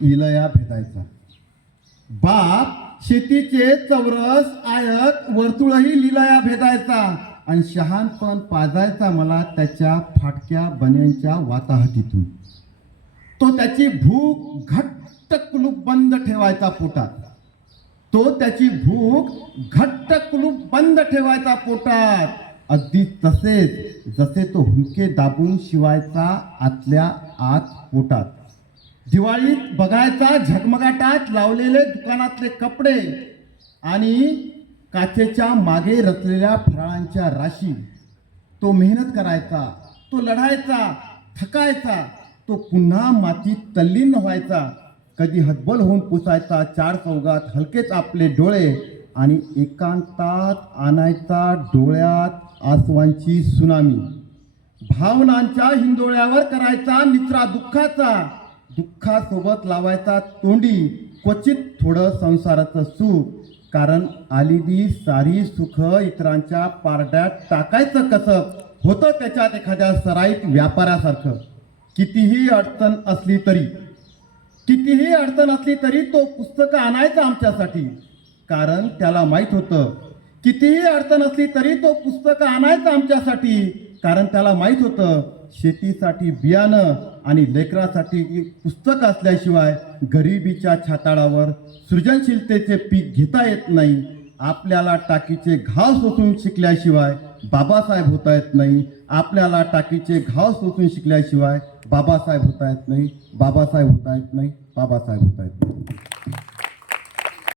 Ilya भेटायचा. बाप शेतीचे चौरस आयत वर्तुळही लिलया भेदायचा आणि शहाणपण पाजायचा मला त्याच्या फाटक्या बन्यांच्या वाताहतीतून. तो त्याची भूक घट्ट कुलूप बंद ठेवायचा पोटात. तो त्याची भूक घट्ट कुलूप बंद ठेवायचा पोटात. अगदी तसेच जसे तो हुंके दाबून शिवायचा आतल्या आत पोटात. दिवाळीत बघायचा झगमगाटात लावलेले दुकानातले कपडे आणि काचेच्या मागे रचलेल्या फराळांच्या राशी. तो मेहनत करायचा, तो लढायचा, थकायचा, तो पुन्हा मातीत तल्लीन व्हायचा. कधी हतबल होऊन पुसायचा चार चौघात हलकेच आपले डोळे आणि एकांतात आणायचा डोळ्यात आसवांची सुनामी. भावनांच्या हिंदोळ्यावर करायचा निचरा दुःखाचा. दुःखासोबत लावायचा तोंडी क्वचित थोडं संसाराचं सुख. कारण आलेली सारी सुख इतरांच्या पारड्यात टाकायचं कसं होतं त्याच्यात एखाद्या सराईत व्यापाऱ्यासारखं. कितीही अडचण असली तरी तो पुस्तकं आणायचा आमच्यासाठी. कारण त्याला माहीत होतं कितीही अडचण असली तरी तो पुस्तकं आणायचं आमच्यासाठी. कारण त्याला माहीत होतं शेतीसाठी बियाणं आणि लेकरासाठी पुस्तक असल्याशिवाय गरिबीच्या छाताळावर सृजनशीलतेचे पीक घेता येत नाही. आपल्याला टाकीचे घाव सोसून शिकल्याशिवाय बाबासाहेब होता येत नाही. आपल्याला टाकीचे घाव सोसून शिकल्याशिवाय बाबासाहेब होता येत नाही. बाबासाहेब होता येत नाही. बाबासाहेब होता येत नाही.